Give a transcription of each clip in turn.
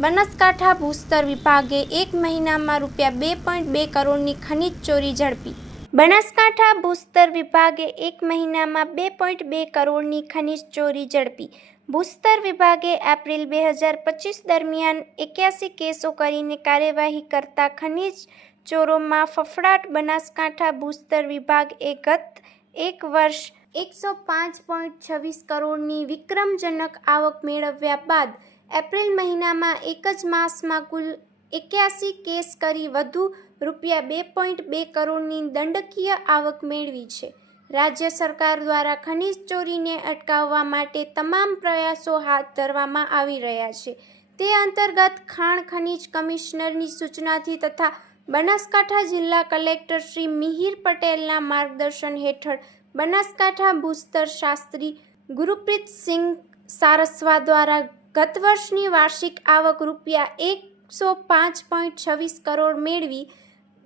બનાસકાંઠા ભૂસ્તર વિભાગે એક મહિનામાં રૂપિયા બે પોઈન્ટ બે કરોડની ખનીજ ચોરી ઝડપી. બનાસકાંઠા ભૂસ્તર વિભાગે એક મહિનામાં બે પોઈન્ટ બે કરોડની ખનીજ ચોરી ઝડપી. ભૂસ્તર વિભાગે એપ્રિલ બે હજાર પચીસ દરમિયાન એક્યાસી કેસો કરીને કાર્યવાહી કરતા ખનીજ ચોરોમાં ફફડાટ બનાસકાંઠા ભૂસ્તર વિભાગ એ ગત એક વર્ષ એકસો પાંચ પોઈન્ટ છવ્વીસ કરોડની વિક્રમજનક આવક મેળવ્યા બાદ એપ્રિલ મહિનામાં એક જ માસમાં કુલ એક્યાસી કેસ કરી વધુ રૂપિયા બે પોઈન્ટ બે કરોડની દંડકીય આવક મેળવી છે. રાજ્ય સરકાર દ્વારા ખનીજ ચોરીને અટકાવવા માટે તમામ પ્રયાસો હાથ ધરવામાં આવી રહ્યા છે. તે અંતર્ગત ખાણ ખનીજ કમિશનરની સૂચનાથી તથા બનાસકાંઠા જિલ્લા કલેક્ટર શ્રી મિહિર પટેલના માર્ગદર્શન હેઠળ બનાસકાંઠા ભૂસ્તર શાસ્ત્રી ગુરુપ્રીત સિંહ સારસ્વા દ્વારા ગત વર્ષની વાર્ષિક આવક રૂપિયા એકસો પાંચ પોઈન્ટ છવ્વીસ કરોડ મેળવી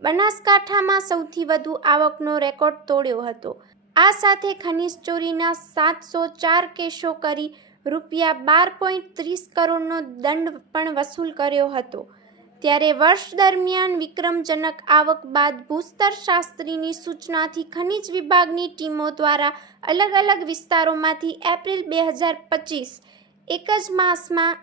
બનાસકાંઠામાં સૌથી વધુ આવકનો રેકોર્ડ તોડ્યો હતો. આ સાથે ખનીજ ચોરીના સાતસો ચાર કેસો કરી રૂપિયા બાર પોઈન્ટ ત્રીસ કરોડનો દંડ પણ વસૂલ કર્યો હતો. ત્યારે વર્ષ દરમિયાન વિક્રમજનક આવક બાદ ભૂસ્તર શાસ્ત્રીની સૂચનાથી ખનિજ વિભાગની ટીમો દ્વારા અલગ અલગ વિસ્તારોમાંથી એપ્રિલ બે હજાર પચીસ એક જ માસમાં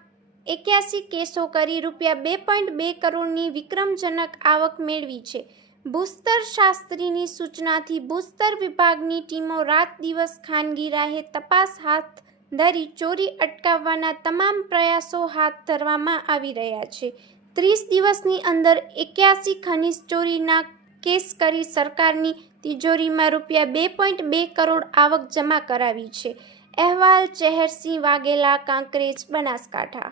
એક્યાસી કેસો કરી રૂપિયા બે પોઈન્ટ બે કરોડની વિક્રમજનક આવક મેળવી છે. ભૂસ્તર શાસ્ત્રીની સૂચનાથી ભૂસ્તર વિભાગની ટીમો રાત દિવસ ખાનગી રાહે તપાસ હાથ ધરી ચોરી અટકાવવાના તમામ પ્રયાસો હાથ ધરવામાં આવી રહ્યા છે. ત્રીસ દિવસની અંદર એક્યાસી ખનીજ ચોરીના કેસ કરી સરકારની તિજોરીમાં રૂપિયા બે પોઈન્ટ બે કરોડ આવક જમા કરાવી છે. અહેવાલ ચહેરસિંહ વાઘેલા કાંકરેજ બનાસકાંઠા.